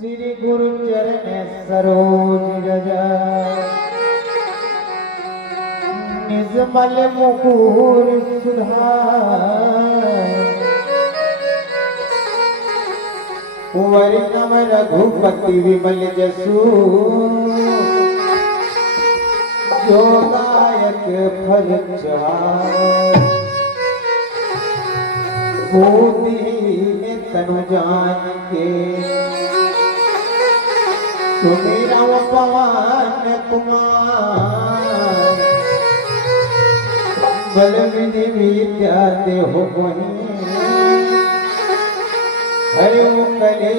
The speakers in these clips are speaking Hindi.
श्री गुरु चरण सरोज रज निजमल मुकुर सुधार वर्णम रघुपति विमल जसु जो दायक फल चार तनु जान के सुमेरा पवन कुमार बल विधि विद्या देहो वही हरे कले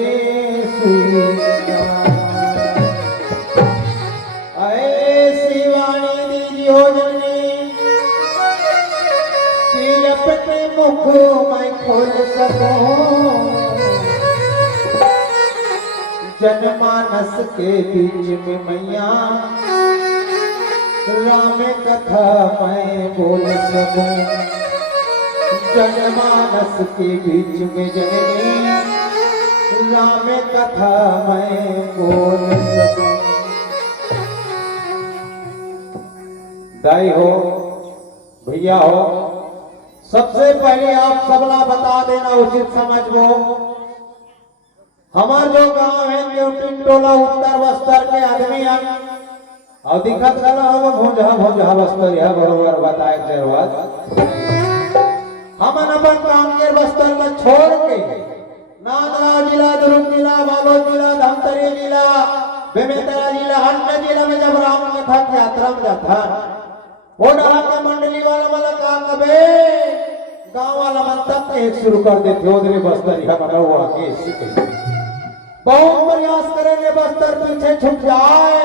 ऐसी वाणी दीजियो जननी कि अपने मुख मैं खोल सकूं जनमानस के बीच में मैया राम कथा मैं बोल सकूं जनमानस के बीच में जननी राम कथा मैं बोल सकूं। दाई हो भैया हो, सबसे पहले आप सबला बता देना उचित समझ वो हमार जो गांव है न्यूटन टोला उत्तर बस्तर के आदमी हैं और दिक्कत गला हो भोजा बस्तर यह बरोबर बताए जरूरत हमन अपन काम के बस्तर में छोड़ के नांदगांव जिला दुर्ग जिला बालोद जिला धमतरी जिला बेमेतरा जिला अन्य जिला में जब राम कथा की यात्रा में जाता वो डरा के मंडली वाला काम कबे गांव वाला मन तक एक शुरू कर देते उधरे बस्तर यह बना हुआ के सीखे बहुत प्रयास करेंगे बस्तर पीछे छुट जाए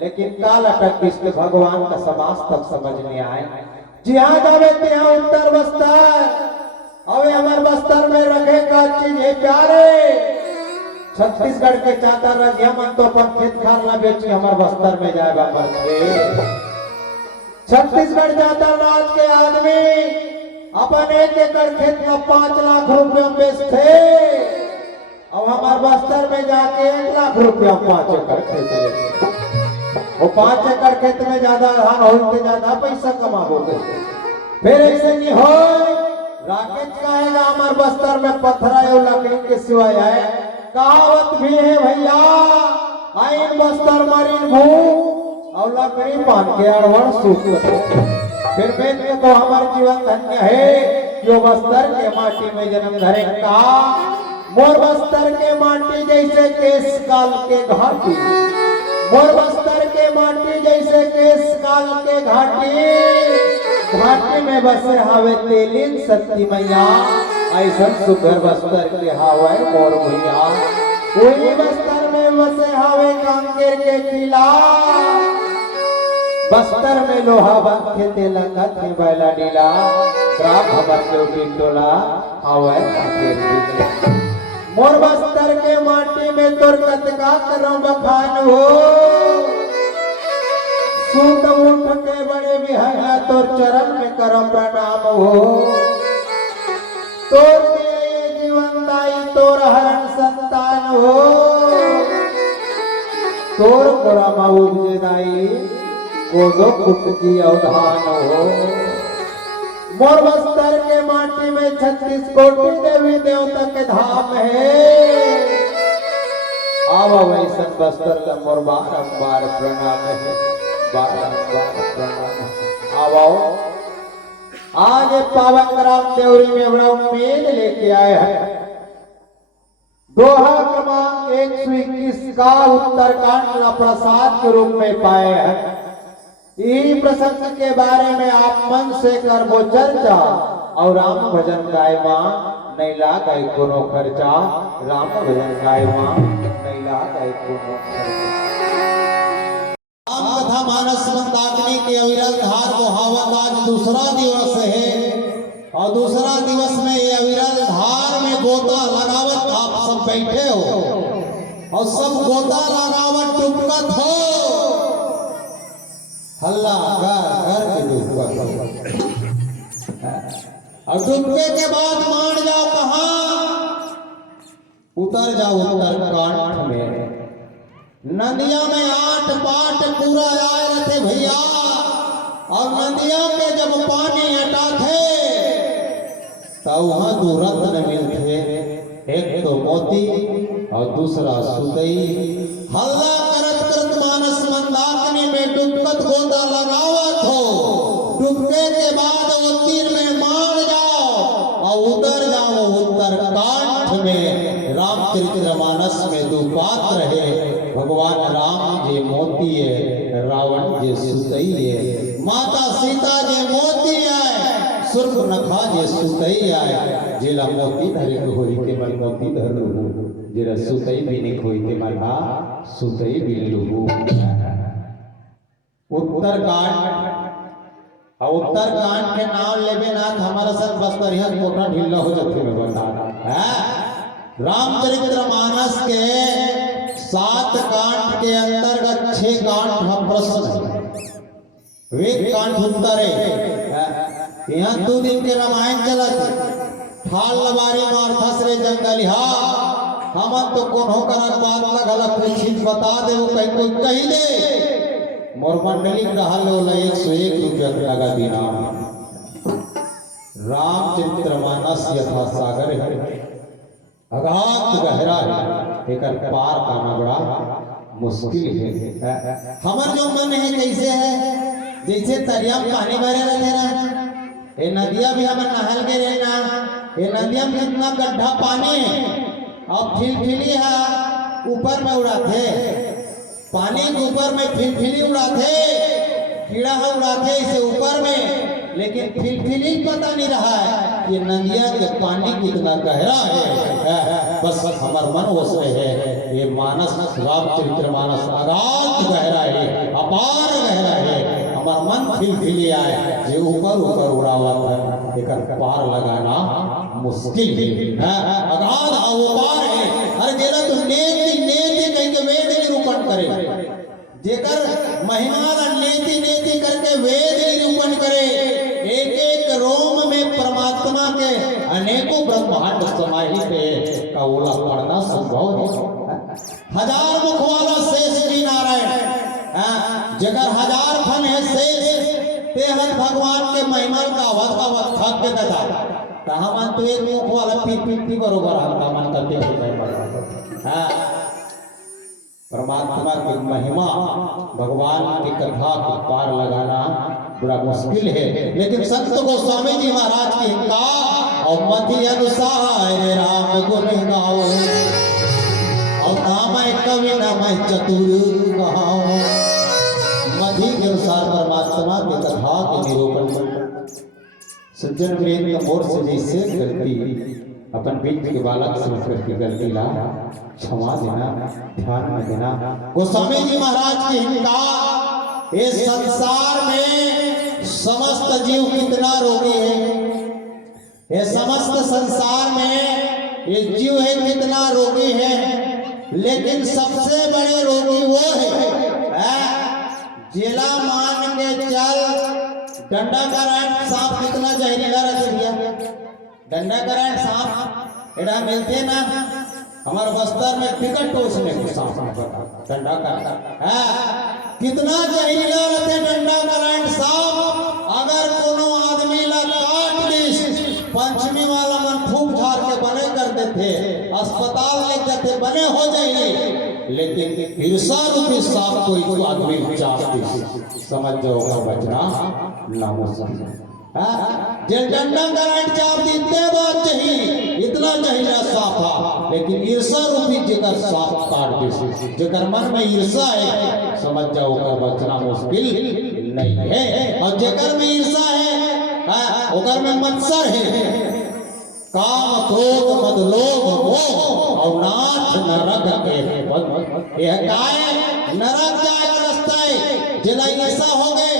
लेकिन काल अटक इसके भगवान का समाज तक समझ नहीं आए। जहाँ जावे ત્યાં उत्तर बस्तर अवे हमारे बस्तर में रखे का चीज है प्यारे छत्तीसगढ़ के चादर रखिया मन तो अपन खेत खार ना बेची हमारे बस्तर में जाएगा मर छत्तीसगढ़ जाता राज के आदमी अपन 1 एकड़ खेत का 5 लाख रुपया बेचते अब हमारे बस्तर में जाके 1 लाख रुपया 5 एकड़ खेत लेते वो 5 एकड़ खेत में ज्यादा धान होते ज्यादा पैसा कमाओगे फिर ऐसे नहीं हो राकेश कहेगा हमारे बस्तर में पत्थरा एवं लकड़ी के सिवाय है कहावत भी है भैया आइन बस्तर मरीन भू और लकड़ी पान के अड़वड़ सूख फिर बेच के तो हमारा जीवन धन्य है जो बस्तर के माटी में जन्म धरेगा मोर बस्तर के माटी जैसे केस काल के घाटी मोर बस्तर के माटी जैसे केस काल के घाटी में बसे हावे तेलिन शक्ति मैया ऐसा सुगर बस्तर के हावे मोर भैया वही बस्तर में बसे हावे कांकेर के किला बस्तर में लोहा बन के तेलंगा थे बैला डीला ग्राम हमार के टोला हावे कांकेर के मोर बस्तर के माटी में तोर कतका करम बखान हो सूत उठ के बड़े बिहाया तोर चरण में करम प्रणाम हो तोर ये जीवन दाई तोर हरण संतान हो तोर कोरामा उपजे दाई कोदो कुट की अवधान हो मोर बस्तर के माटी में 36 कोटि देवी देवता के धाम है आवा वैसा बस्तर का मोर बारंबार प्रणाम है बारंबार प्रणाम आवो आज पावन ग्राम देवरी में बड़ा उम्मीद लेके आए हैं दोहा क्रमांक 121 का उत्तरकांड प्रसाद के रूप में पाए हैं इसी प्रसंग के बारे में आप मन से कर वो चर्चा और राम भजन गाय मां नहीं ला गए कोनो खर्चा राम भजन गाय मां नहीं ला गए कोनो राम कथा मानस मंदाकिनी के अविरल धार मोहावत आज दूसरा दिवस है और दूसरा दिवस में ये अविरल धार में गोता लगावत आप सब बैठे हो और सब गोता लगावत टुकड़त हो हल्ला घर के डूबा और डूबने के बाद मान जाओ कहां उतर जाओ उत्तरकांड में। नदिया में 8 पाट पूरा आए रहते भैया, और नदिया के जब पानी हटा थे तो वहां 2 रत्न मिलते, एक तो मोती और दूसरा सुतई। हल्ला करत करत मानस मंदाकिनी में डुबकत गोता लगावत हो। डुबके के बाद वो तीर में मार जाओ और उतर जाओ उत्तरकांड में। रामचरितमानस में 2 पात्र है, भगवान राम जे मोती है, रावण जे सुतई है। माता सीता जे मोती आए, सूर्पनखा जे सुतई आए। जेला मोती धरे होई के मन मोती धरु, जेला सुतई भी नहीं होई के मन सुतई भी लुहु। उत्तरकांड के नाम लेबे ना हमारा सब बस्तरिया कोठा ढीला हो जाते में बता है। रामचरितमानस के 7 कांड के अंतर्गत 6 कांड हम प्रश्न है। एक कांड उत्तर है। यहाँ 2 दिन के रामायण चलत ठाल लबारी मारथस रे जंगलिहा। हमन तो कोनो करक बात लगल कोई चीज बता दे, वो कहीं कोई कही दे। मोर मंडली कहल होला 101 रुपया लगा दीना। रामचरितमानस यथा सागर है, अगाध गहरा है, एक पार पाना बड़ा मुश्किल है। हमर जो मन है कैसे है, जैसे तरिया में पानी भरे रहते ना, ये नदिया भी हमें नहल के रहना। ये नदिया में कितना गड्ढा पानी है, अब फिलफिली है ऊपर में उड़ाते, पानी के ऊपर में फिलफिली उड़ाते, कीड़ा उड़ाते इसे ऊपर में, लेकिन फिलफिली पता नहीं रहा है ये नदिया के पानी कितना गहरा है। बस हमार मन वैसे है, ये मानस रामचरितमानस अगाध गहरा है, अपार गहरा है। हमार मन फिलफिली आए जे ऊपर ऊपर उड़ावत है, एक पार लगाना मुश्किल है। अगाध अपार है। हर जेला तो नेति नेति कह के वेद निरूपण करे, जेकर महिमा नेति नेति करके वेद निरूपण करे। एक एक रोम में परमात्मा के अनेकों ब्रह्मांड समाहित है, का ओला पढ़ना संभव है। 1000 मुख वाला शेष जी नारायण, जगर 1000 फन है शेष, ते हर भगवान के महिमा का वक्त थक के कथा कहा मन तो एक मुख वाला पीपी बरोबर हल्का मन करते हैं। परमात्मा की महिमा, भगवान की कथा को पार लगाना बड़ा मुश्किल है। लेकिन संत गोस्वामी जी महाराज की का और मति अनुसार राम गुण गाओ, और नाम कवि नाम चतुर कहाओ। मति के अनुसार परमात्मा की कथा के निरूपण सज्जन प्रेम मोर से जैसे गलती अपन बीच के बालक समझ करके गलती ला क्षमा देना, ध्यान में देना। गोस्वामी जी महाराज की हिंका, इस संसार में समस्त जीव कितना रोगी है, ये समस्त संसार में ये जीव है कितना रोगी है, लेकिन सबसे बड़े रोगी वो है जिला मान के चल डंडा करायण सांप कितना जहरीला रख दिया। डंडा करायण सांप एड़ा मिलते ना हमारे बस्तर में टिकट टोचने को सांप डंडा का कितना जहरीला रहते डंडा करायण सांप। अगर कोनो आदमी ला काट दिस, पंचमी वाला मन फूक झाड़ के बने कर देते, अस्पताल ले जाते बने हो जाएंगे, लेकिन ईर्षा रूपी सांप कोई आदमी चाहती समझ जाओ का बचना नामुमकिन। डंडा करायण चाप इतने बात चाहिए, इतना जहरीला सांप था, लेकिन ईर्षा रूपी जेकर सांप काट दे, जेकर मन में ईर्षा है समझ जाओ का बचना मुश्किल नहीं है। और जेकर में ईर्षा है ओकर में मत्सर है, काम क्रोध मद लोभ मोह और नाथ नरक के पद। यह काय नरक जाए का रास्ता है, जिला ईर्षा हो गए,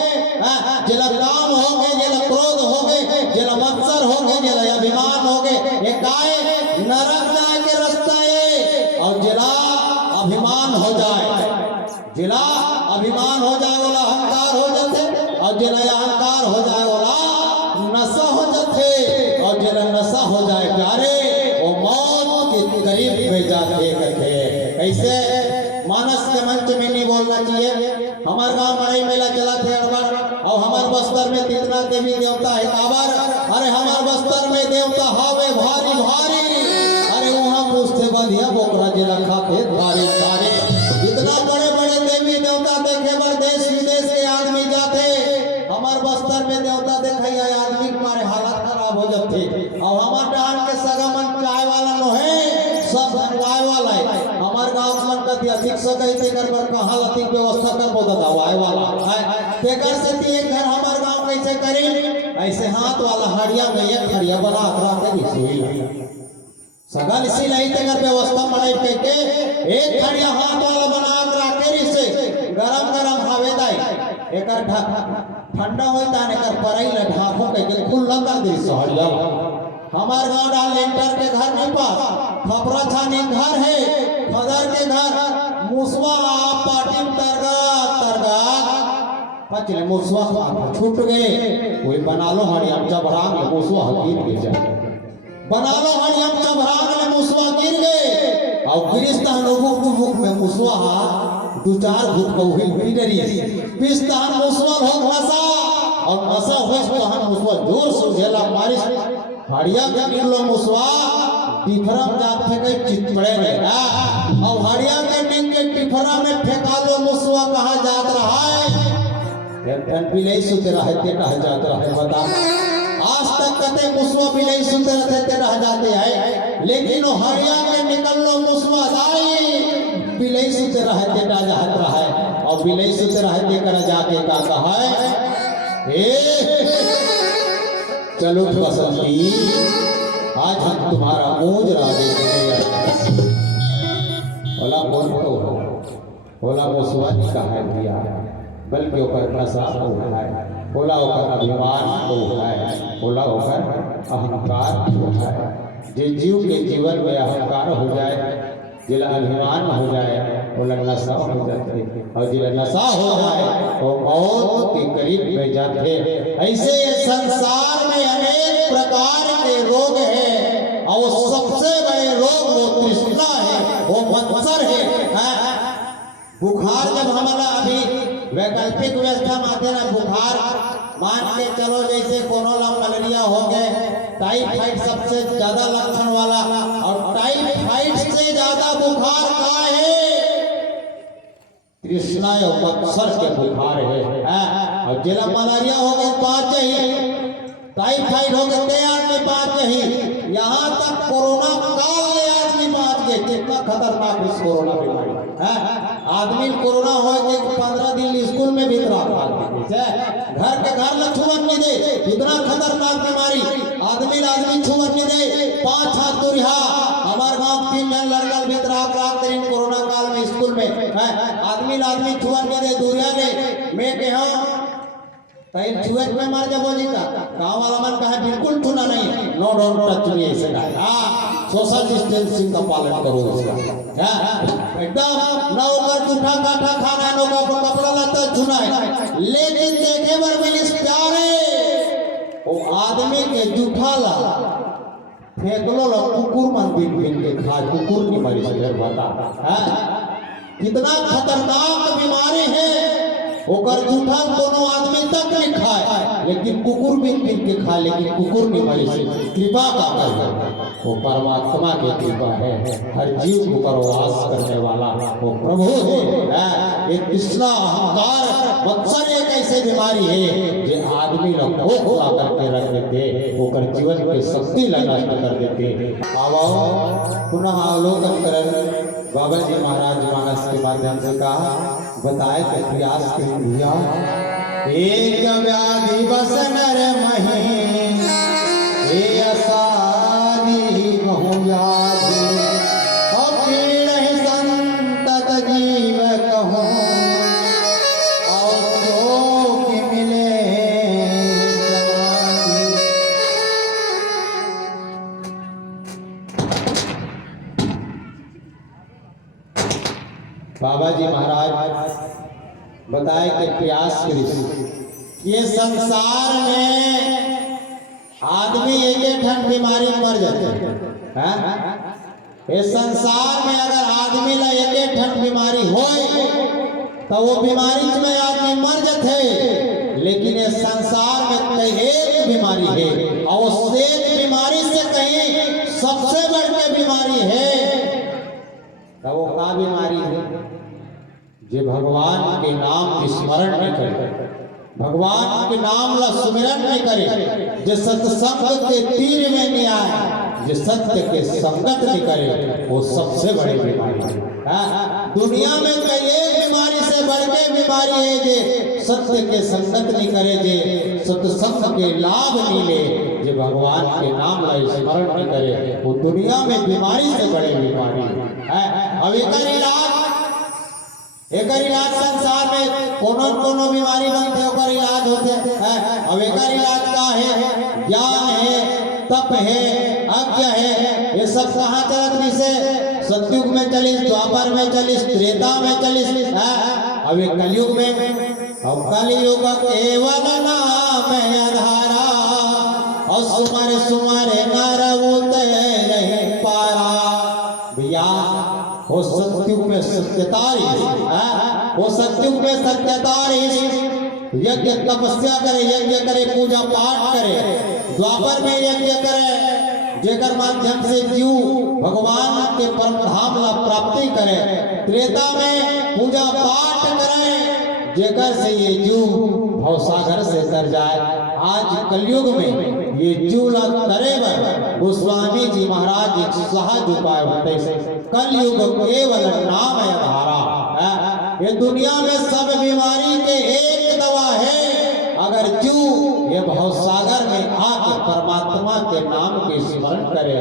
जिला काम हो गए, जिला क्रोध हो गए, जिला मत्सर हो गए, जिला अभिमान हो गए, ये काय नरक जाए के रास्ता है। और जिला अभिमान हो जाए, जिला अभिमान हो जाए वाला अहंकार हो जाते, और जिला अहंकार हो जाए वाला नशा हो जाते, और जिला नशा हो जाए प्यारे वो मौत के करीब में जा के रखा थे थारे थारे। जितना बड़े बड़े देवी देवता देखे बर देश विदेश के आदमी जाते, हमार बस्तर में देवता देखे आदमी हमारे हालत खराब हो जाते। और हमार डाल के सगा मन चाय वाला नो है, सब धनवाए वाला है। हमार गांव मन का अधिक सगाई ते कर पर कहां लती व्यवस्था कर बोदा दवाए वाला है। तेकर से ती एक घर हमार गांव कैसे करी, ऐसे हाथ वाला हड़िया में एक हड़िया बना रख के सोई सगल इसी नहीं तेकर व्यवस्था पड़े के एक हड़िया हाथ वाला बना रख के से गरम गरम हवे दाई एकर ठंडा होता ने कर परई ल ढाफो के खुला कर दे सहरिया। हमार गांव डाल लेंटर के घर नहीं पास खपरा छानी घर है, खदर के घर मुसवा पाटिम तरगा तरगा पचले मुसवा छूट गए कोई बना लो हड़ियम चबरांग ले मुसवा गिर गए जा बना लो हड़ियम चबरांग ले मुसवा गिर गए। और गिरिस्तान लोगों में मुसवा दो चार घुट को हिल डरी पिस्तान मुसवा हो नसा और नसा हो तो हम मुसवा जोर से झेला मारिस हड़िया के गिरलो मुसवा टिफरम जा फेंके चितपड़े रे और हड़िया के डिंग के टिफरा में फेंका लो मुसवा कहा जात रहा है एन बिलाई सुते रहे ते कहा जात रहा है। बता आज तक कते मुसवा बिलाई सुते रहते ते रह जाते हैं, लेकिन वो हड़िया के निकल लो मुसवा दाई बिलाई सुते रहे ते डा जात रहा है। और बिलाई सुते रहे ते कर जाके का कहा है ए चलो बसंती आज हम तुम्हारा मूंज राधे बोला बोल तो बोला मुसवा का है दिया बल्कि ओकर नशा हो है, बोला ओकर अभिमान हो है, बोला ओकर अहंकार हो है। जे जीव के जीवन में अहंकार हो जाए, जिला अभिमान हो जाए, बोला नशा हो जाते और जिला नशा हो जाए वो मौत के करीब में जाते। ऐसे संसार में अनेक प्रकार के रोग हैं और सबसे बड़े रोग वो तृष्णा है, वो मत्सर है। बुखार जब हमारा अभी वैकल्पिक व्यवस्था माते ना बुखार मान के चलो जैसे कोरोना मलेरिया हो गए, टाइफाइड सबसे ज्यादा लक्षण वाला और टाइफाइड से ज्यादा बुखार का है तृष्णा और मत्सर के बुखार है। और जिला मलेरिया हो गए 5 ही, टाइफाइड हो गए 3 आदमी 5 ही, यहाँ तक कोरोना काल में आदमी 5 गए। कितना खतरनाक इस कोरोना बीमारी है। आदमी कोरोना हो के 15 दिन स्कूल में भी घर के घर ल छुअन नहीं दे, इतना खतरनाक बीमारी आदमी छुअन नहीं दे। 5 हाथ दूरिया हमार गांव 3 जन लड़का भीतर रात दिन कोरोना काल में स्कूल में आदमी छुअन नहीं दे दूरिया ने मैं के हम कहीं छुए में मार जा बोली का गांव वाला मन कहा बिल्कुल छूना नहीं, नो डोंट टच मी ऐसे कहा। सोशल डिस्टेंसिंग का पालन करो इसका एकदम ना होकर जूठा काठा खाना नो का कपड़ा लता छूना है। लेकिन देखे बर मिलिस प्यारे वो आदमी के जूठा ला फेंकलो ला कुकुर मन बिन के खा कुकुर की मरी से बता कितना खतरनाक बीमारी है। ओकर जूठा कोनो आदमी तक नहीं खाए लेकिन कुकुर बिन के खाए, लेकिन कुकुर नहीं मरी से कृपा का कर वो परमात्मा की कृपा है। हर जीव पर वास करने वाला वो प्रभु है। एक तृष्णा अहंकार मत्सर एक ऐसी बीमारी है जो आदमी लोग खोखला करके रख देते, होकर जीवन की शक्ति नष्ट कर देते। आओ पुनः अवलोकन करें बाबा जी महाराज मानस के माध्यम से कहा बताए कि प्रयास किया एक व्याधि बस नर मही ए असादी बहुयादी अपीड़ संतत जीव कहूँ और शोक मिले बाबा जी महाराज बताए कि प्रयास करिए ये संसार में आदमी एक ठन बीमारी मर जाते हैं। इस संसार में अगर आदमी ला एक ठन बीमारी हो तो वो बीमारी में आदमी मर जाते, लेकिन इस संसार में कई एक बीमारी है और उस एक बीमारी से कहीं सबसे बढ़ के बीमारी है तो वो का बीमारी है? जे भगवान के नाम स्मरण नहीं करे, भगवान के नाम ला सुमिरन नहीं करे, जे सत्संग के तीर में नहीं आए, जे सत्य के संगत नहीं करे, वो सबसे बड़ी बीमारी है। दुनिया में कई एक बीमारी से बढ़ के बीमारी है जे सत्य के संगत नहीं करे, जे सत्संग के लाभ नहीं ले, जे भगवान के नाम ला स्मरण नहीं करे, वो दुनिया में बीमारी से बड़ी बीमारी है। अब एक इलाज संसार में कोनो बीमारी बनते ओकर इलाज होते हैं। अब एक इलाज का है? ज्ञान है, तप है, यज्ञ है, ये सब कहाँ चलत से? सतयुग में चलिस, द्वापर में चलिस, त्रेता में चलिस, अब एक कलयुग में। अब कलयुग केवल नाम आधारा, और सुमर सुमर नर नहीं पारा। भैया वो सतयुग में सत्यतारी, वो सतयुग में सत्यतारी, यज्ञ तपस्या करे, यज्ञ करे, पूजा पाठ करे, द्वापर में यज्ञ करे, जेकर माध्यम से जीव भगवान के परम धाम ला प्राप्ति करे, त्रेता में पूजा पाठ करे, जेकर से ये जीव भवसागर से तर जाए। आज कलयुग में ये जीव ला तरे बर गोस्वामी जी महाराज एक सहज उपाय बताए। कलयुग केवल नाम आधारा। ये दुनिया में सब बीमारी के एक दवा है, अगर जीव ये भवसागर में आके परमात्मा के नाम के स्मरण करे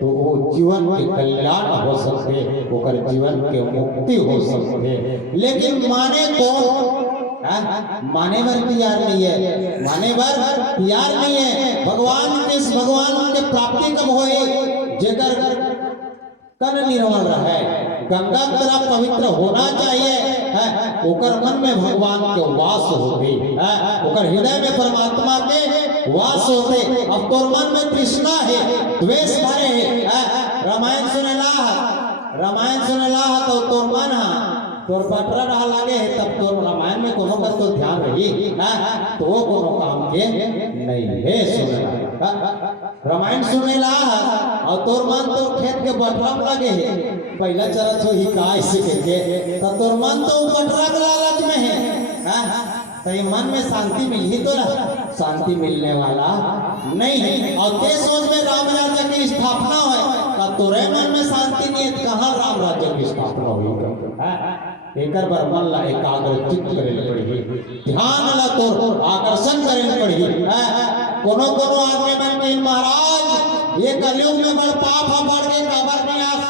तो वो जीवन के कल्याण हो सकते, ओकर जीवन के मुक्ति हो सकते। लेकिन माने को माने भर तैयार नहीं है, माने भर तैयार नहीं है। भगवान के प्राप्ति कब होए? जेकर कन निर्मल रहे, गंगा तरह पवित्र होना चाहिए, ओकर मन में भगवान के वास होते, ओकर हृदय में परमात्मा के वास होते। अब तोर मन में तृष्णा है, द्वेष भरे है, रामायण सुनेला तो तोर मन तोर बटरा रहा लागे है, तब तोर रामायण में कोनो का तो ध्यान रही, तो वो कोनो काम के नहीं है। सुनेला रामायण सुनेला और तोर मन तोर खेत के बटरा में लगे है, पहला चरत हो ही काय से के तो तोर मन तो बटरा के लालच में है, तो ये मन में शांति मिली तो शांति मिलने वाला नहीं है। और ते सोच में राम राज्य की स्थापना हो तो तोरे मन में शांति नहीं है, कहाँ राम राज्य की स्थापना हुई? एकर पर मन ला एकाग्र चित्त करे पड़ी, ध्यान ला तोर आकर्षण करे पड़ी। कोनो आदमी मन के महाराज ये कलयुग में बड़ पाप है, बढ़ के काबर नहीं आस,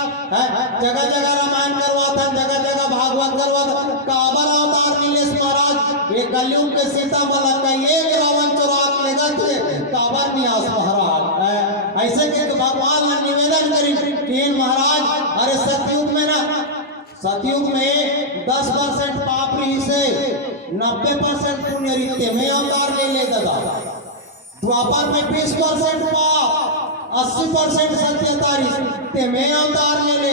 जगह जगह रामायण करवाता, जगह जगह भागवत करवाता, काबर अवतार मिले महाराज। ये कलयुग के सीता माला का एक रावण चुरा लेगा तुझे, काबर नहीं आस महाराज। ऐसे के भगवान ने निवेदन करी महाराज, अरे सतयुग में ना, सतयुग में 10% पाप रही से 90% पुण्य रीते में अवतार ले दादा। द्वापर में 20% पाप, 80% सत्यता रीते में अवतार ले।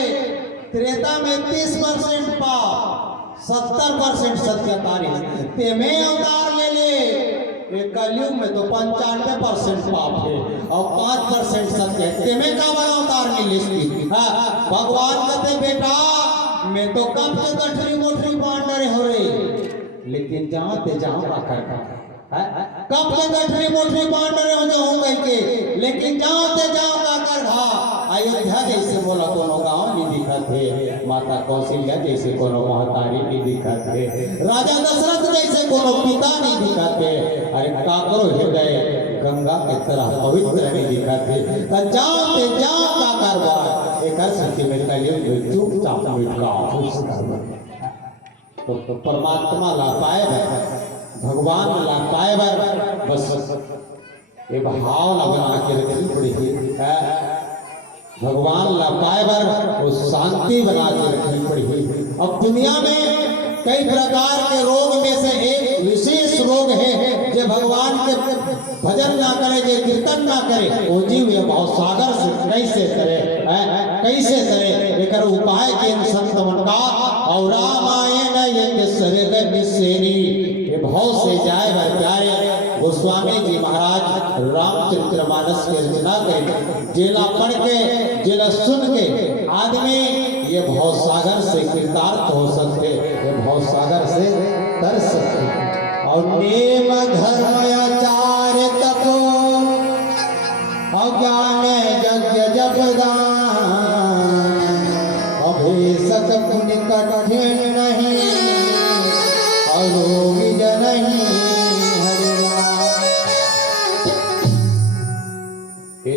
त्रेता में 30% पाप, 70% सत्यता रीते में अवतार ले। एक कलयुग में तो 95% पाप है और 5% सत्य है, में का बड़ा अवतार मिले। भगवान कहते बेटा मैं तो कब से गठरी मोटरी बांट रहे हो रहे, लेकिन जाओ ते जाओ आकर कब से गठरी मोटरी बांट रहे हो जाऊं कह के, लेकिन जाओ ते जाओ आकर घा। अयोध्या जैसे बोला कोनो गांव नहीं दिखा थे, माता कौशल्या जैसे कोनो महतारी नहीं दिखा थे, राजा दशरथ जैसे कोनो पिता नहीं दिखा थे, अरे काकरो हृदय गंगा के तरह पवित्र नहीं दिखा थे। तो जाओ ते जाओ का कारवार एक स्थिति में कलयुग चुपचाप तो परमात्मा ला पाए भगवान ला पाए बस ये भाव ला बना के रखनी पड़ेगी। भगवान ला पाए वो शांति बना के रखनी पड़ेगी। अब दुनिया में कई प्रकार के रोग में से एक विशेष रोग है, जो भगवान के भजन ना करे, जो कीर्तन ना करे, वो जीव ये भवसागर से कैसे करे एकर उपाय के संत मन का। और रामायण ये सर्ग निसेनी ये भाव से जाए बर प्यारे वो गोस्वामी जी महाराज रामचरितमानस की रचना करें। जेला पढ़ के जेला सुन के आदमी ये भवसागर से कृतार्थ हो सकते, ये भवसागर से तर सकते। और नेम धर्म आचार तपो अज्ञान यज्ञ जपदान अभिषेक पुण्य कठिन नहीं अरोगी जनहि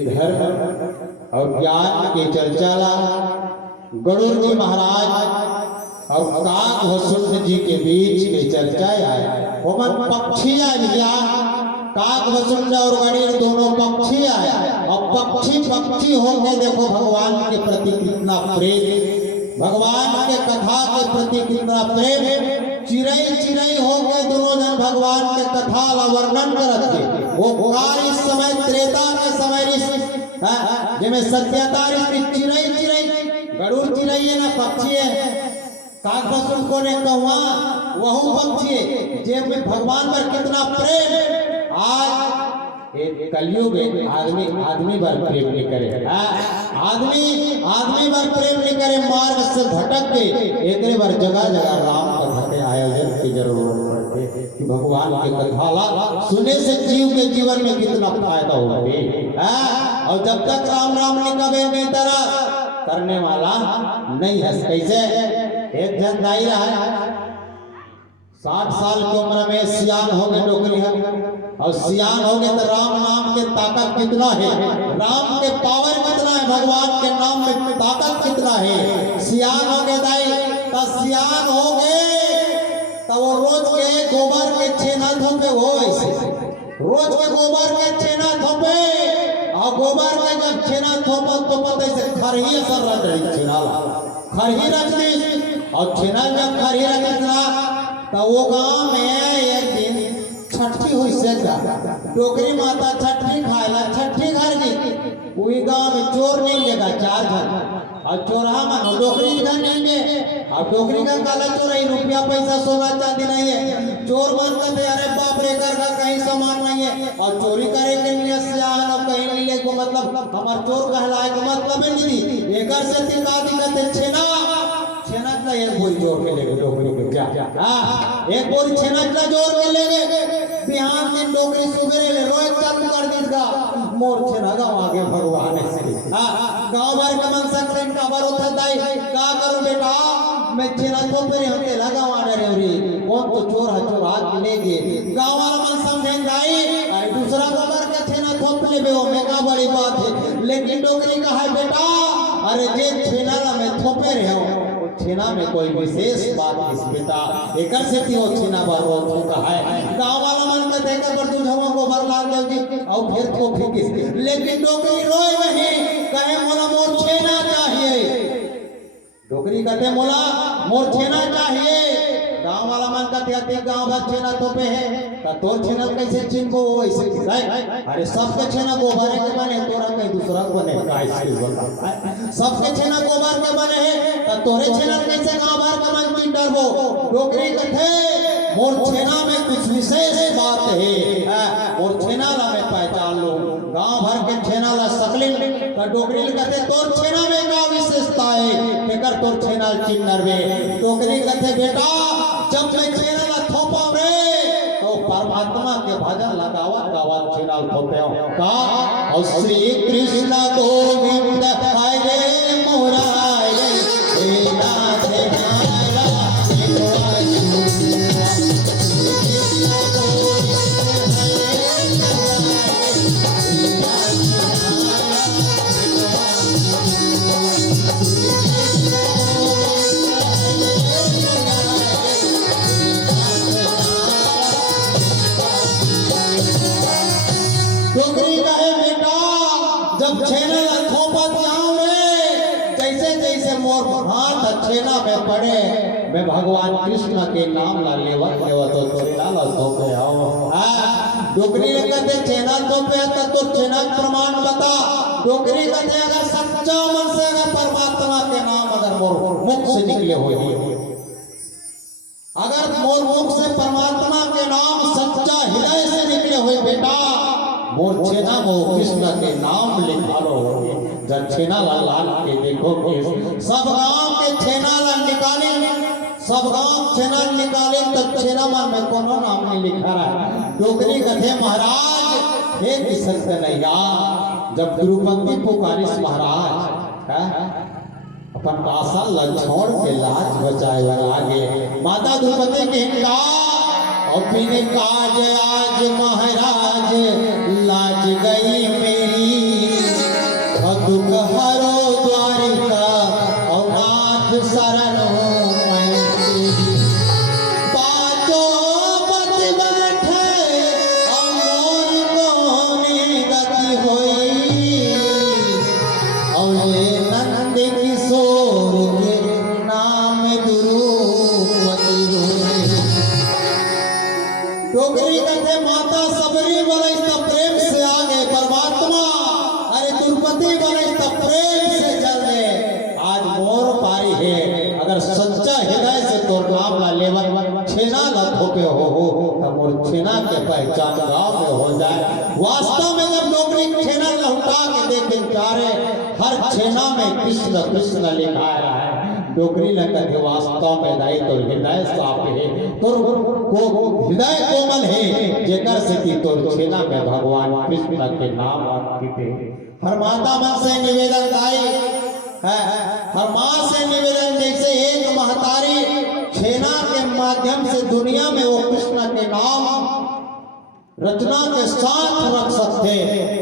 धर्म और ज्ञान की चर्चा ला गरुड़ जी महाराज और काक वसुंध जी के बीच की चर्चा आए। वो मन पक्षी आया, काक वसुंध और गरुड़ दोनों पक्षी आया। और पक्षी होके देखो भगवान के प्रति कितना प्रेम, भगवान के कथा के प्रति कितना प्रेम। चिड़ई होके दोनों जन भगवान के कथा ला वर्णन करत थे। वो काल इस समय त्रेता के समय जिसमें सत्यता चिड़ई गरुड़ चिड़ई है ना, पक्षी है। काकभसून को ने कहा वह पक्षी है जे में भगवान पर कितना प्रेम। आज एक कलयुग है, आदमी पर प्रेम नहीं करे, आदमी पर प्रेम नहीं करे, मार्ग से भटक के एक बार जगह जगह राम कथा के आयोजन की जरूरत है कि भगवान की कथा ला सुनने से जीव के जीवन में कितना फायदा होगा। और जब तक राम राम निकबे में तरह करने वाला नहीं है। कैसे एक जन दाई रहा 60 साल की उम्र में सियान हो गए नौकरी है, और सियान हो गए तो राम नाम के ताकत कितना है, राम के पावर कितना है, भगवान के नाम में ताकत कितना है। सियान हो गए दाई तो सियान हो गए तो वो रोज के गोबर के छेना थोपे, हो ऐसे रोज के गोबर के छेना थोपे। और गोबर के जब छेना थोपो तो पता से खरही असर रख रही, छेना खरही रख दी। और छेना जब खरही रख दी तो वो गांव में एक दिन छठी हुई से डोकरी माता छठी खाएला, छठी घर जी वही गांव में चोर नहीं लेगा 4 घर। और चोरहा मानो डोकरी का नहीं है। अब डोकरी का काला चोर है, रुपया पैसा सोना चांदी नहीं है। चोर मान कहते अरे बाप रे घर का कहीं सामान नहीं है, और चोरी करे के लिए सियान और कहीं नहीं ले को मतलब हमार चोर कहलाए के मतलब है नहीं। एक से तिका दिखते छेना का एक बोरी जोड़ के ले गए डोकरी के क्या एक बोरी छेना का जोड़ के ले गए। बिहान दिन डोकरी सुबेरे ले रोए चालू कर दी का मोर छेना गाँव आगे भगवान से गाँव भर के मन सकते इनका भरोसा दाई का करूं बेटा मैं छेना तो मेरे होते लगा वाले रे रे कौन तो चोर है, चोर हाथ ले गए। गाँव वाला मन समझें दाई अरे दूसरा गोबर के छेना थोप ले बे, वो में का बड़ी बात है। लेकिन डोकरी का है बेटा अरे जे छेना ला में थोपे रहे हो छेना में कोई विशेष बात इस बेटा एक से थी वो छेना बार वो का है। गांव वाला मन के देखा पर तू झवा को भर ला दे और फिर तो फिकिस। लेकिन डोकरी रोए नहीं कहे मोला मोर छेना चाहिए, डोकरी कहते मोला मोर छेना चाहिए। गांव वाला मन कहते आते गांव भर छेना थोपे है तो तोर छेना कैसे चिन्हो वैसे अरे सबके छेना गोबर के बने तोरा कहीं दूसरा बने सबके छेना गोबर के बने है तो तोरे छेना कैसे गांव भर के मन चिन डरबो। डोकरी कहते मोर छेना में कुछ विशेष बात है, मोर छेना ला मैं पहचान लो। गांव भर के छेना ला सकलिन तो डोकरी कहते तोर छेना में क्या विशेषता है तेकर तोर छेना चिन डरबे। डोकरी कहते बेटा जब मैं छेना ला थोपा रे तो परमात्मा के भजन लगावत गावत छेना थोपे का। और श्री कृष्ण गोविंद हरे मुरारे हे राधे नारा डोकरी कहे बेटा जब छेना थोपत जाऊं रे जैसे जैसे मोर हाथ छेना में पड़े मैं भगवान कृष्ण के नाम ला लेवत तो छेना ला थोपे आओ। डोकरी कहते छेना थोपे तो छेना प्रमाण बता। डोकरी कहते अगर सच्चा मन से अगर परमात्मा के नाम अगर मोर मुख से निकले हो अगर मोर मुख से परमात्मा के नाम सच्चा हृदय से निकले हुए बेटा, मोर छेना मो कृष्ण के नाम लिखा लो। जब छेना लाल के देखो सब गांव के छेना लाल निकाले, सब गांव छेना निकाले, तब छेना मन में कोनो नाम नहीं लिखा रहा। डोकरी कथे महाराज हे किशन कन्हैया, जब द्रौपदी पुकारिस महाराज अपन कासा लछोड़ के लाज बचाए आगे माता द्रौपदी के हिंगा और पीने काज आज महाराज लाज गई मेरी, और दुख हरो द्वारिका और नाथ शरण मैं तेरी। पाँचों पद बैठे और मोर कोने गति होई, और ये नंद किशोर के नाम द्रौपदी रोई। डोगरी कहते माता सबरी बने तब प्रेम से आगे परमात्मा, अरे द्रौपदी बने तब प्रेम से चले। आज मोर पारी है, अगर सच्चा हृदय से तोर नाम ला लेवर छेना ला थोपे हो तब मोर छेना के पहचान गाँव में हो जाए। वास्तव में जब डोगरी छेना लौटा के देखे चारे हर छेना में कृष्ण कृष्ण लिखा है। डोगरी लगते वास्तव में दाई तो हृदय साफ है, तोर को हृदय कोमल है, जेकर से कि तोर छेना में भगवान कृष्ण के नाम अंकित है। हर माता मन से निवेदन दाई है, हर माँ से निवेदन, जैसे एक महतारी छेना के माध्यम से दुनिया में वो कृष्ण के नाम रचना के साथ रख सकते,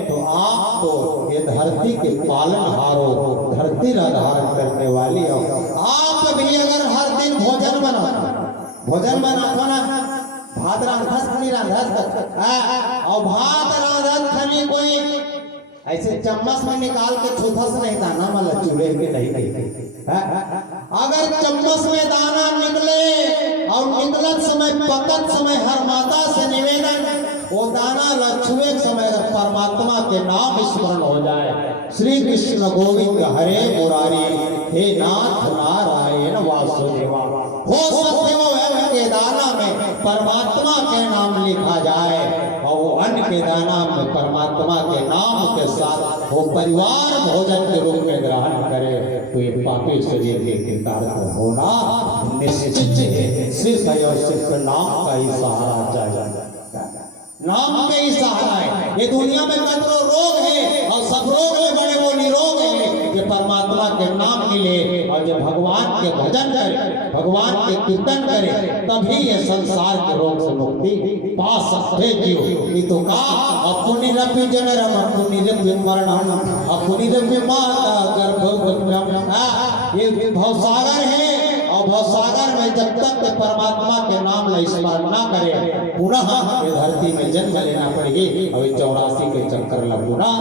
तो आप तो ये धरती के पालन हारो, धरती का धारण करने वाली हो। आप भी अगर हर दिन भोजन बना ना भात रांधस खनी और भात रांधस खनी कोई ऐसे चम्मच में निकाल के छूथस नहीं दाना वाला चूल्हे के नहीं। अगर चम्मच में दाना निकले और निकलत समय पकत समय हर माता से निवेदन, वो दाना लछुए समय अगर परमात्मा के नाम स्मरण हो जाए, श्री कृष्ण गोविंद हरे मुरारी हे नाथ नारायण वासुदेवा, हो सकते वो अन्न के दाना में परमात्मा के नाम लिखा जाए, और वो अन्न के दाना में परमात्मा के नाम के साथ वो परिवार भोजन के रूप में ग्रहण करे, तो ये पापी शरीर के किरदार को होना निश्चित है। सिर्फ और सिर्फ नाम का ही सहारा चाहिए, नाम का ही सहारा है। ये दुनिया में कतरो रोग है, और सब रोग में बड़े वो निरोग है जो परमात्मा के नाम मिले और जो भगवान के भजन करे, भगवान के कीर्तन करे, तभी ये संसार के रोग से मुक्ति पा सकते जीव। ये तो का अपनी रपि जनरम अपनी रपि मरणम अपनी रपि माता गर्भवत्यम, ये भवसागर है, और भवसागर में जब तक परमात्मा के नाम ला स्मरण ना करे, पुनः ये धरती में जन्म लेना पड़ेगी, और 84 के चक्कर ला पुनः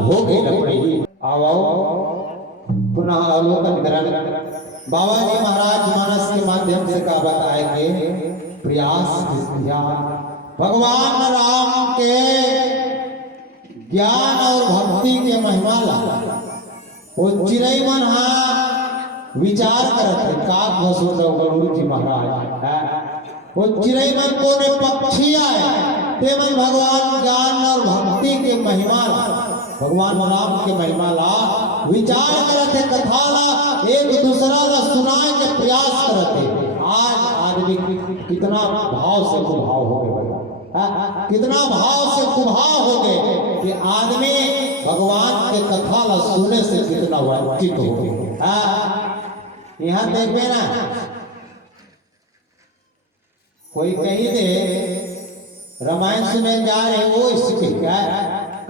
भोगे न पड़ेगी। आओ पुनः अवलोकन करें। बाबा जी महाराज मानस के माध्यम से का बताएंगे प्रयास भगवान राम के ज्ञान और भक्ति के महिमा ला। वो चिरई मन विचार करते काक वसुंधरा जी महाराज, वो चिरई मन को ने पक्षी आए ते मन भगवान ज्ञान और भक्ति के महिमा ला, भगवान राम के महिमा ला विचार करते, कथा ला एक दूसरा ला सुनाए के प्रयास करते। आज आदमी कितना भाव से कुभाव हो गए, कितना भाव से कुभाव हो गए कि आदमी भगवान के कथा ला सुनने से कितना वंचित हो गए। यहाँ देखबे ना, कोई कही दे रामायण सुने जा रहे, वो इसके क्या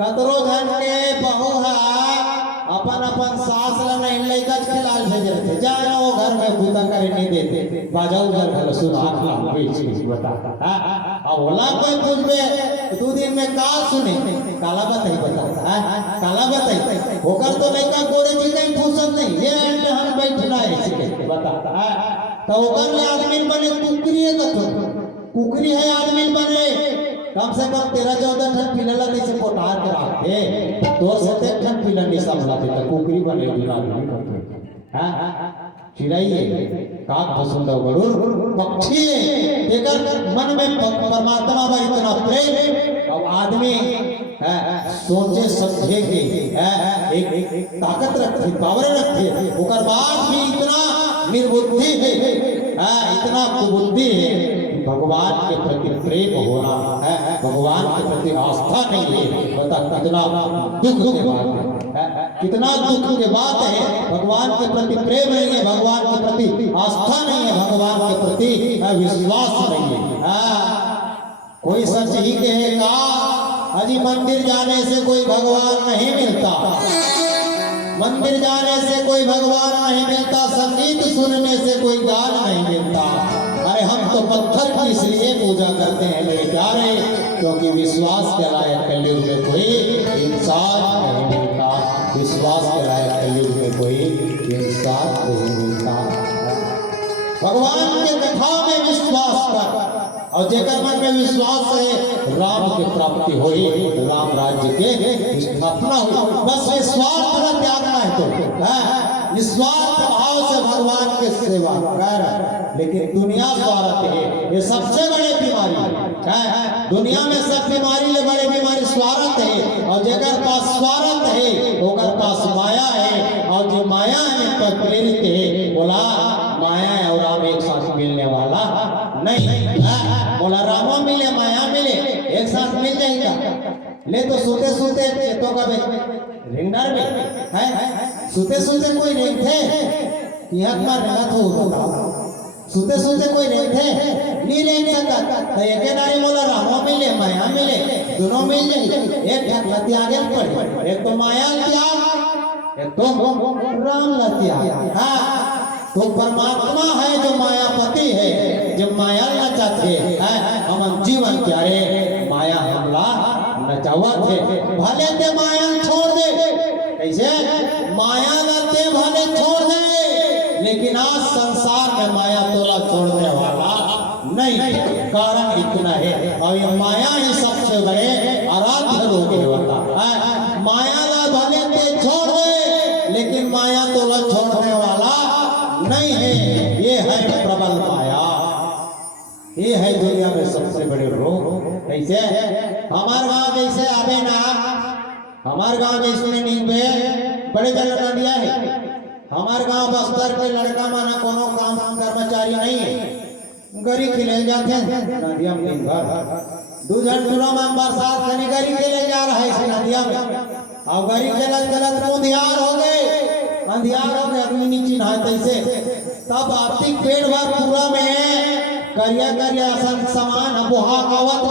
कतरो जन के बहू अपन अपन सास ला नहीं लेकर खिलाल भेज रहे थे, जा वो घर में बूता करे नहीं देते, बाजाऊ घर घर सुना बता। अब बोला कोई पूछबे 2 दिन में का सुने, काला बताई बता, काला बताई होकर तो लड़का गोरे जी नहीं फुर्सत नहीं, ये हम बैठना है इसके बता। तो ओकर में आदमी बने कुकरी है, तो कुकरी है आदमी बने कम से कम 13-14 ठन पिलला नहीं से पोटार के रखे, 2 से 3 ठन पिलन नहीं सब लाते, तो कुकरी बने बिना नहीं। हां चिड़ैये काक पसंद गरुड़ पक्षी तेकर मन में परमात्मा बा इतना प्रेम अब आदमी सोचे समझे के एक ताकत रखते पावर रखते ओकर बाद भी इतना निर्बुद्धि है इतना कुबुद्धि है भगवान के प्रति प्रेम होना है भगवान के प्रति आस्था नहीं है बता कितना दुख के बात है कितना दुख के बात है भगवान के प्रति प्रेम नहीं है भगवान के प्रति आस्था नहीं है भगवान के प्रति विश्वास नहीं है कोई सच ही कहेगा अजी मंदिर जाने से कोई भगवान नहीं मिलता मंदिर जाने से कोई भगवान नहीं मिलता संगीत सुनने से कोई गान नहीं मिलता अरे हम तो पत्थर की इसलिए पूजा करते हैं मेरे प्यारे क्योंकि विश्वास के लायक कलयुग में कोई इंसान नहीं मिलता विश्वास के लायक कलयुग में कोई इंसान नहीं मिलता भगवान के कथा में विश्वास कर और जेकर मन में विश्वास है राम की प्राप्ति होई राम राज्य के स्थापना हुई बस निस्वार्थ का त्यागना है तो निस्वार्थ भाव से भगवान के सेवा कर लेकिन दुनिया स्वार्थ है ये सबसे बड़ी बीमारी है दुनिया में सब बीमारी ले बड़ी बीमारी स्वार्थ है और जेकर पास स्वार्थ है ओकर पास माया है और जो माया में प्रेरित है बोला माया और राम एक साथ मिलने वाला नहीं बोला रामो मिले माया मिले एक साथ मिल जाएगा ले तो सोते सोते चेतों का रिंगदार में है सोते सोते कोई नहीं थे यहाँ मार रहा था सोते सोते कोई नहीं थे नहीं रह सकता तो एक नारी बोला रामो मिले माया मिले दोनों मिल जाए एक ढकलती आगे पड़े एक तो माया त्याग एक तो राम त्याग हाँ तो परमात्मा है जो मायापति है जो माया नचाते हैं हम जीवन प्यारे माया हमला नचावा थे भले ते माया छोड़ दे कैसे माया नते भले छोड़ दे लेकिन आज संसार में माया तोला छोड़ने वाला नहीं कारण इतना है और ये माया ही सबसे बड़े आराध्य लोग होता है माया ला भले ते छोड़ दे लेकिन माया तोला छोड़ने वाला नहीं है ये है प्रबल माया ये है दुनिया में सबसे बड़े रोग कैसे हमारे गांव जैसे आवे ना हमारे गांव जैसे नींबे बड़े जगह नदिया है हमारे गांव बस्तर के लड़का माना कोनो काम कर्मचारी नहीं है गरी खिले जाते हैं नदिया में दो घंटों में बरसात खनी गरी खेले जा रहा है इस नदिया में और गरी खेलत खेलत मुंधियार हो गए अंधियार हो गए आदमी नीचे नहाते से तब आर्थिक पेड़ भर पूरा में करिया करिया समान बुहा कावत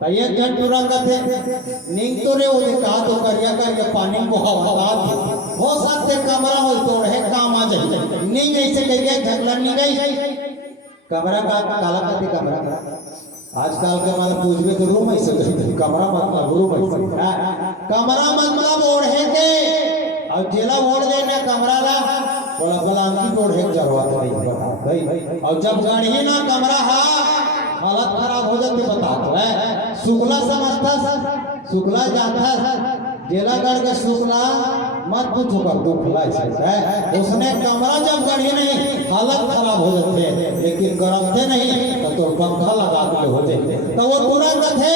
तो एक जन तुरंत थे नींद तो रे वो कहा तो करिया करिया पानी बुहावत हो सकते कमरा हो तो है काम आ जाए नींद ऐसे करिया झगड़ा नहीं गई कमरा का काला करते कमरा आजकल के मतलब पूछबे तो रूम ऐसे कमरा मतलब रूम ऐसे कमरा मतलब ओढ़े के और जेला ओढ़ देना कमरा ला बोला बलांकी को ओढ़े जरूरत नहीं और जब गाड़ी ना कमरा हा हालत खराब हो जाती बता तो है शुक्ला समझता शुक्ला जाता जेला गढ़ के शुक्ला मत पूछो कर दुखला है उसने कमरा जब गढ़ी नहीं हालत खराब हो जाते हैं लेकिन गरम थे नहीं तो पंखा लगा के हो जाते तो वो तुरंत थे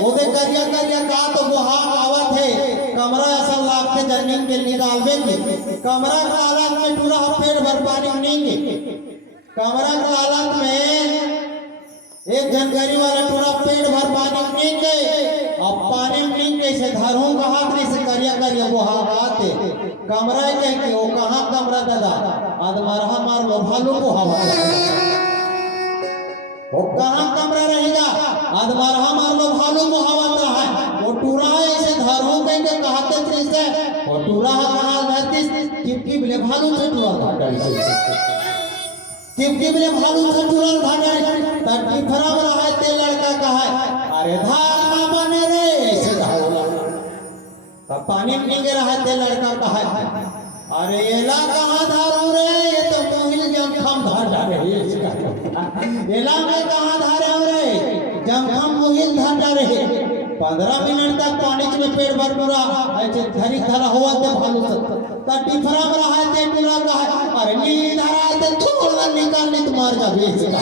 वो दे करिया करिया का तो बुहा आवत है कमरा ऐसा लाग के जमीन के निकाल देंगे कमरा का हालत में पूरा पेड़ भर पानी नहीं कमरा का हालत में एक जनवरी वाला पूरा पेड़ भर पानी नहीं गए अब पानी नहीं कैसे धरों का हाथ नहीं से करिया करिया वो हाथ कमरा कह के वो कहाँ कमरा दादा आदमरहा मार लो भालू को हवा वो कहाँ कमरा रहेगा आदमरहा मार लो भालू को हवा है वो टूरा ऐसे धरों कह के कहते थे से वो टूरा कहाँ धरती चिपकी बिले भालू से टूरा था चिपकी बिले भालू से टूरा था तड़की खराब रहा है ते लड़का कहा अरे धार ना बने रे ऐसे धावला तब पानी में गिर रहा ते लड़का कहा अरे एला कहाँ धारू रे ये तो मोहिल जमखम धार डाले एला में कहाँ धारे रे जमखम मोहिल धार डाले 15 मिनट तक पानी में पेट भर पूरा ऐसे धरी धरा हुआ ते भालू ता डिफरम रहा ते पूरा कहा अरे नींद आ रहा है थोड़ा निकाल नहीं तुम्हार जा भेज का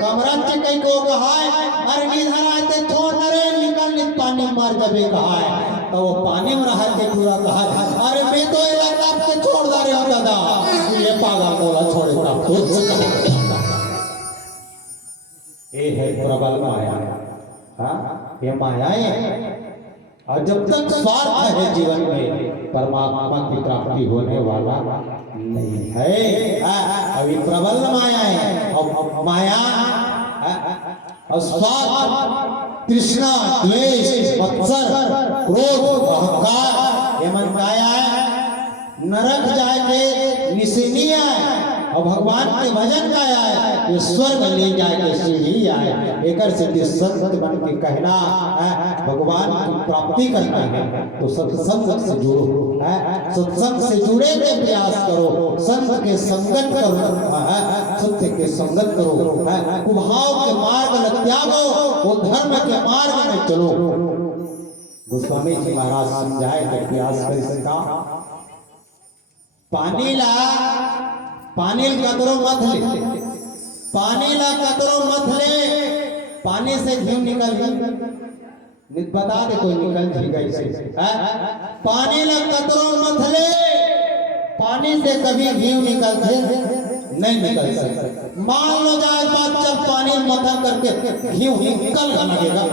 कमरा से कहीं को कहा अरे नींद आ रहा है थोड़ा रे निकाल नहीं पानी मार जाबे कहा तो वो पानी में रहा ते पूरा कहा अरे मैं तो ये लगता के छोड़ दा रे दादा ये पागल बोला छोड़ेगा तो ये है प्रबल माया। हाँ ये मायाएं और जब तक स्वार्थ है जीवन में परमात्मा की प्राप्ति होने वाला नहीं है। अभी प्रबल माया है और माया और स्वार्थ तृष्णा द्वेष मत्सर क्रोध अहंकार ये मन काया है नरक जाके निशिनी आए और भगवान के भजन का आए ये स्वर्ग ले जाके सीढ़ी आए एकर से संत बन के कहना भगवान की प्राप्ति करना है तो सत्संग से जुड़ो सत्संग से जुड़े के प्रयास करो संत के संगत करो सत्य के संगत करो कुभाव के मार्ग न त्यागो वो धर्म के मार्ग में चलो। गोस्वामी जी महाराज समझाए के प्रयास कर सका पानी कतरो मत ले पानी ला कतरो मत ले पानी से घी निकल गई बता दे कोई निकल जी गई से पानी ला कतरो मत ले पानी से कभी घी निकलते नहीं निकल सकता। मान लो जाए बात जब पानी मथन करके घी निकल लगेगा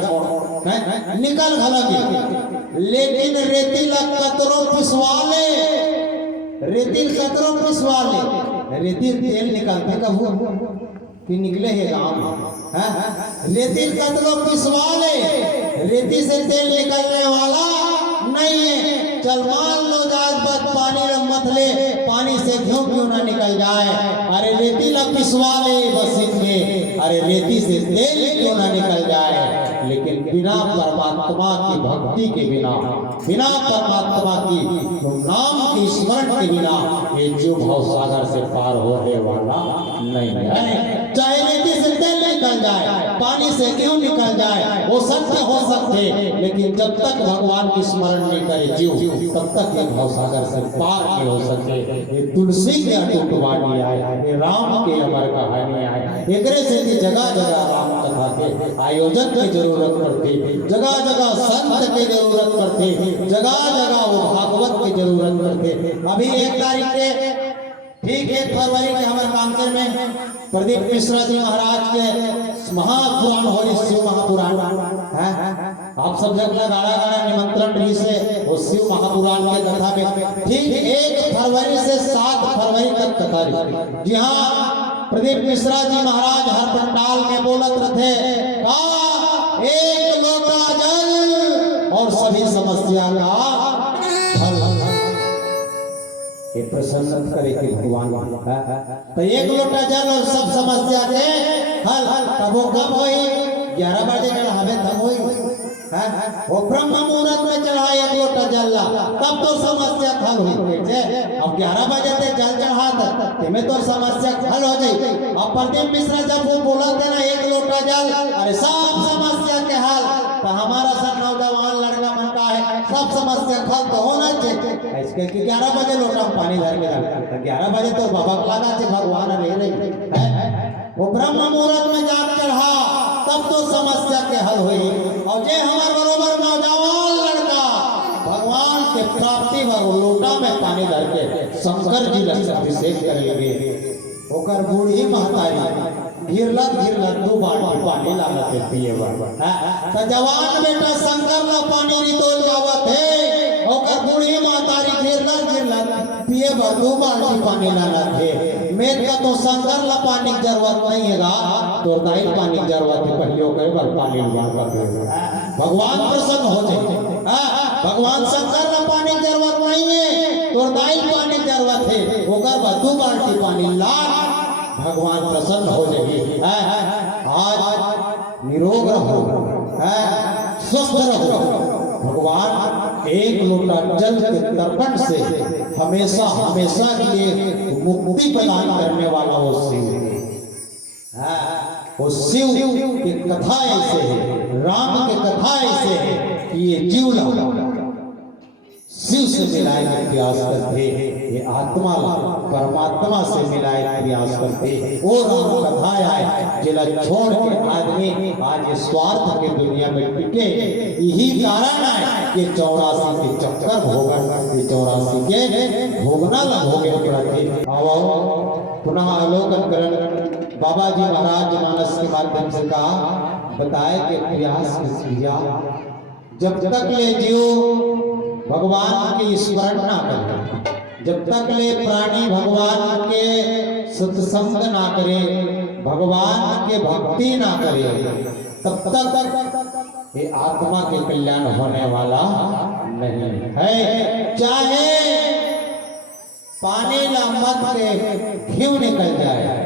निकल घलगे लेकिन रेती ला कतरो पिसवा ले रेती कतरो पिसवा ले रेती तेल निकालते कब कि निकले है गाँव रेती कतरो पिसवा ले रेती से तेल निकलने वाला नहीं है। चल मान लो जात बात पानी मत ले पानी से क्यों ना निकल जाए अरे रेती ला पिसवा ले बस इनमें अरे रेती से तेल क्यों ना निकल जाए लेकिन बिना परमात्मा की भक्ति के बिना बिना परमात्मा की नाम की स्मरण के बिना ये जीव भाव सागर से पार होने वाला नहीं है। चाहे रेती से तेल निकल जाए पानी से क्यों निकल जाए वो सत्य हो सकते लेकिन जब तक भगवान की स्मरण नहीं करे जीव तब तक ये भाव सागर से पार नहीं हो सकते। ये तुलसी के अटूट वाणी आए ये राम के अमर कहानी आए एकरे से जगह जगह राम कथा के आयोजन की जरूरत पड़ती जगह जगह संत की जरूरत पड़ती जगह जगह वो भागवत की जरूरत पड़ती। अभी 1 तारीख के ठीक 1 फरवरी के हमारे कांकेर में प्रदीप मिश्रा जी महाराज के महापुराण होली शिव महापुराण आप सब जगह गाड़ा गाड़ा निमंत्रण रही से वो शिव महापुराण के कथा में ठीक 1 फरवरी से 7 फरवरी तक कथा रही। जी हाँ प्रदीप मिश्रा जी महाराज हर पंडाल में बोलत रहे एक लोटा जल और सभी समस्या का हल प्रसन्न करे कि भगवान तो 1 लोटा जल और सब समस्या के हल तब वो कब हुई 11 बजे चढ़ावे तब हुई वो ब्रह्म मुहूर्त में चढ़ाए 1 लोटा जल तब तो समस्या हल हुई। अब 11 बजे तक जल चढ़ा तुम्हें तो समस्या हल हो गई। अब प्रदीप मिश्रा जब वो बोला थे ना 1 लोटा जल अरे सब समस्या के हल तो हमारा सब नौजवान लड़का मन का है सब समस्या हल तो होना चाहिए। इसके 11 बजे लोटा पानी धर के रखता 11 बजे तो बाबा लगा थे भगवान ले रही वो ब्रह्म मुहूर्त में जाप चढ़ा तब तो समस्या के हल हुई। और जे हमारे बरोबर नौजवान लड़का भगवान के प्राप्ति व लोटा में पानी धर के शंकर जी अभिषेक करेंगे ओकर बूढ़ी महतारी घिरलत 2 बाल्टी पानी लागत है पिए तो जवान बेटा शंकर ला पानी नितोल जावत है ओकर बूढ़ी महतारी घिरलत पिए 2 बाल्टी पानी लागत है। मेद का तो शंकर ला पानी की जरूरत नहीं है तो दाई पानी की जरूरत है पहले कई बार पानी भगवान प्रसन्न हो जाए भगवान शंकर ला पानी की जरूरत नहीं है तो दाई पानी की जरूरत है ओकर 2 बाल्टी पानी ला भगवान प्रसन्न हो जाएगी। आज निरोग रहो स्वस्थ रहो भगवान 1 लोटा जल के तर्पण से हमेशा हमेशा के लिए मुक्ति प्रदान करने वाला वो शिव वो शिव की कथा ऐसे है, राम की कथा ऐसे है कि ये जीव शिव से मिलाए के प्रयास करते, ये आत्मा परमात्मा से मिलाए के प्रयास करते। वो राम कथा आए जिला छोड़ के आदमी आज स्वार्थ के दुनिया में टिके। यही कारण है कि 84 के चक्कर भोगन, ये 84 के भोगना भोगे पड़ते। आओ पुनः अवलोकन करण बाबा जी महाराज मानस के माध्यम से कहा बताए कि प्रयास किया जब तक ले जीव भगवान की स्मरण ना करे, जब तक ले प्राणी भगवान के सत्संग ना करे, भगवान के भक्ति ना करे, तब तक ये आत्मा के कल्याण होने वाला नहीं है। चाहे पानी ला मत के घी निकल जाए,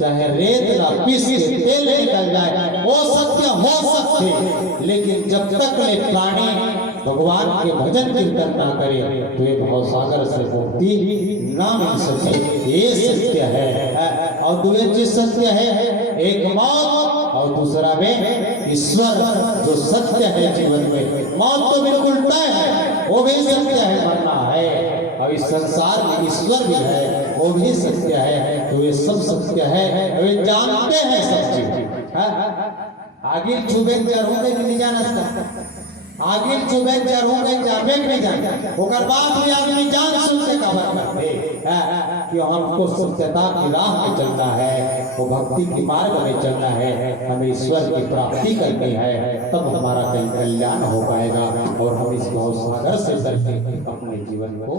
चाहे रेत ला पीस के तेल निकल जाए, वो सत्य हो सकते, लेकिन जब तक ले प्राणी भगवान के भजन कीर्तन ना करे तो ये भवसागर से मुक्ति ना मिल सके। ये सत्य है। और दूसरी चीज सत्य है, एक मौत और दूसरा में ईश्वर जो सत्य है जीवन में। मौत तो बिल्कुल तय है, वो भी सत्य है, मरना है। और इस संसार में ईश्वर भी है, वो भी सत्य है। तो ये सब सत्य है, वे जानते हैं सब चीज। आगे छुबे जरूर नहीं जाना, आगे चुबे जरूर जाबे नहीं जाने, ओकर बाद भी आदमी जान सुन के खबर करते कि हमको सत्यता की राह में चलना है, वो भक्ति की मार्ग में चलना है, हमें ईश्वर की प्राप्ति करनी है, तब हमारा कल्याण हो पाएगा और हम इस भवसागर से करके अपने जीवन को